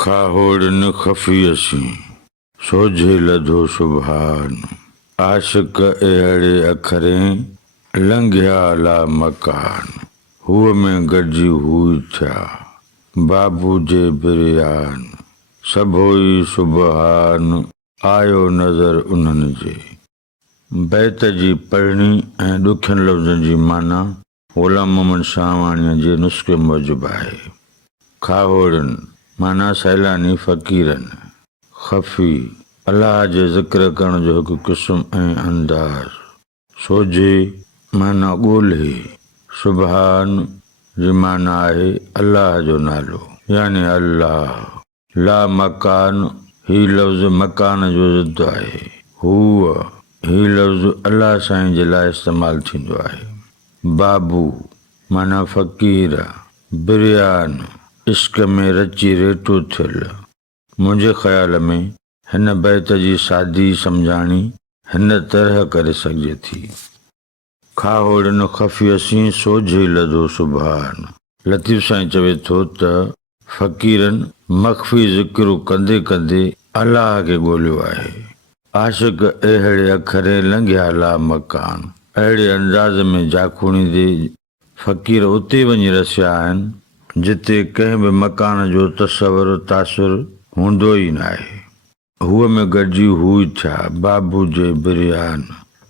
खाहोड़न खफियसी सोझे लधो सुभान आशिक अहिड़े अखरें लंघिया ला मकान हुअ में गॾिजी हुई थिया बाबू जे बिरयान सभोई सुबहान आयो नज़र उन्हनि जे। बैत जी पढ़णी ऐं ॾुखियनि लफ़्ज़नि जी माना ग़ुलाम मोहम्मद शाहवाणीअ जे नुस्खे मूजिबि आहे। खाहोड़नि माना सैलानी फ़क़ीरनि, ख़फ़ी अलाह जे ज़िक्र करण जो हिकु क़िस्म ऐं अंदाज़, सोझे माना ॻोल्हे, सुबहान जी माना आहे अलाह जो नालो यानी अल्लाह। ला मकान ही लफ़्ज़ मकान जो ज़िद आहे। हुआ ही लफ़्ज़ अलाह साईं जे लाइ इस्तेमालु थींदो आहे। बाबू माना फ़क़ीर, बिरयान इश्क में रची रेटो थियल। मुंहिंजे ख़्याल में हिन बैत जी सादी सम्झाणी हिन तरह करे सघिजे थी। खाहोड़न खफियसी सोझे लधो सुभान। लतीफ़ साईं चवे थो त फ़क़ीरनि मख़फ़ी ज़िक्र कंदे कंदे अलाह खे ॻोल्हियो आहे। आशिक अहिड़े अखरे लंघिया ला मकान, अहिड़े अंदाज़ में जाखुणींदे फ़क़ीर उते वञी रसिया आहिनि जिते कंहिं बि मकान जो तसवुरु तासुर हूंदो ई न आहे। हुअ में गॾिजी हुई थिया बाबू जे बिरयान,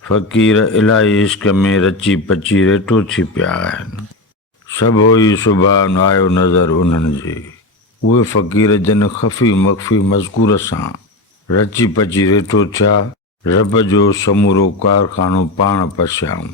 फ़क़ीर इलाही इश्क में रची पची रेटो थी पिया आहिनि। सभोई सुभान आयो नज़र उन्हनि जे। उहे फ़क़ीर जन ख़फ़ी मख़फ़ी मज़कूर सां रची पची रेटो थिया रब जो समूरो कारखानो पाण पसियाऊं।